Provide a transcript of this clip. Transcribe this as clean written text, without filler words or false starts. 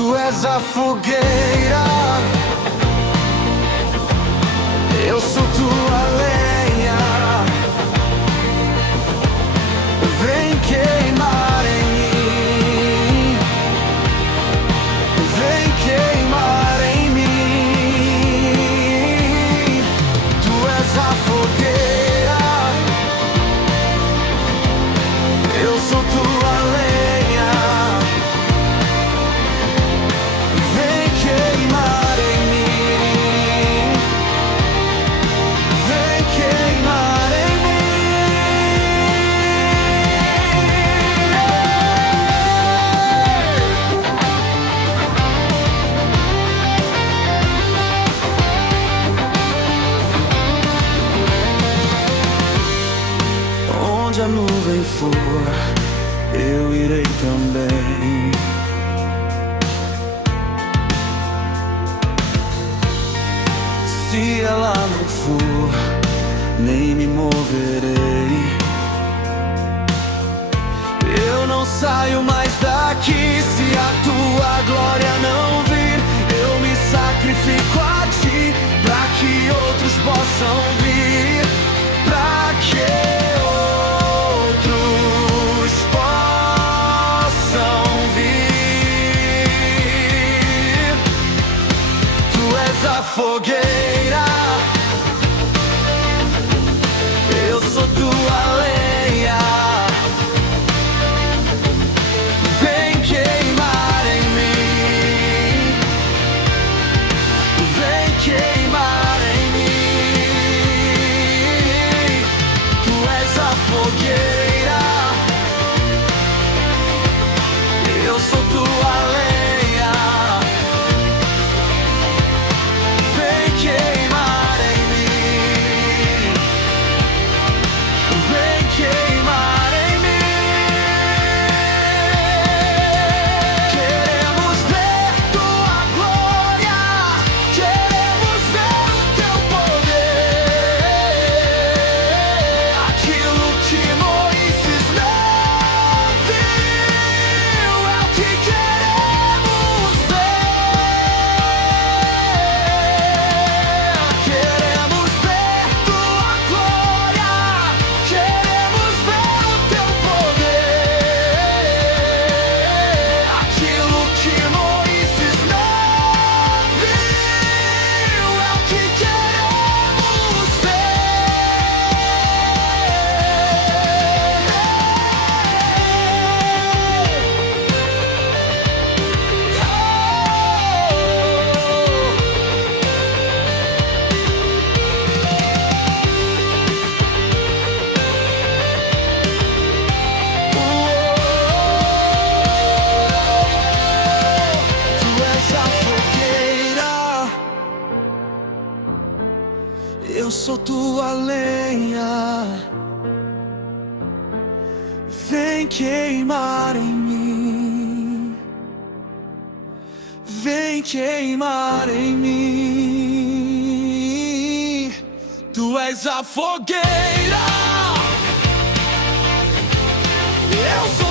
Tu és a fogueira, eu sou tua lenha. Vem queimar em mim, vem queimar em mim. Tu és a fogueira, eu sou tua lenha. Vem queimar em mim, vem queimar em mim. Onde a nuvem for, eu irei também. Se ela não for, nem me moverei. Eu não saio mais daqui se a tua glória não vir. Eu me sacrifico a ti, pra que outros possam vir, pra que outros possam vir. Tu és a fogueira, eu sou tua lenha. Vem queimar em mim, vem queimar em mim. Tu és a fogueira, eu sou tua lenha. Vem queimar em mim, vem queimar em mim. Queremos ver tua glória, queremos ver o teu poder. Aquilo que Moisés não viu é o que queremos ver. Queremos ver tua glória, queremos ver o teu poder. Aquilo que Moisés não viu é o que queremos Tu és a fogueira, eu sou tua lenha. Vem queimar em mim, vem queimar em mim. Tu és a fogueira, eu sou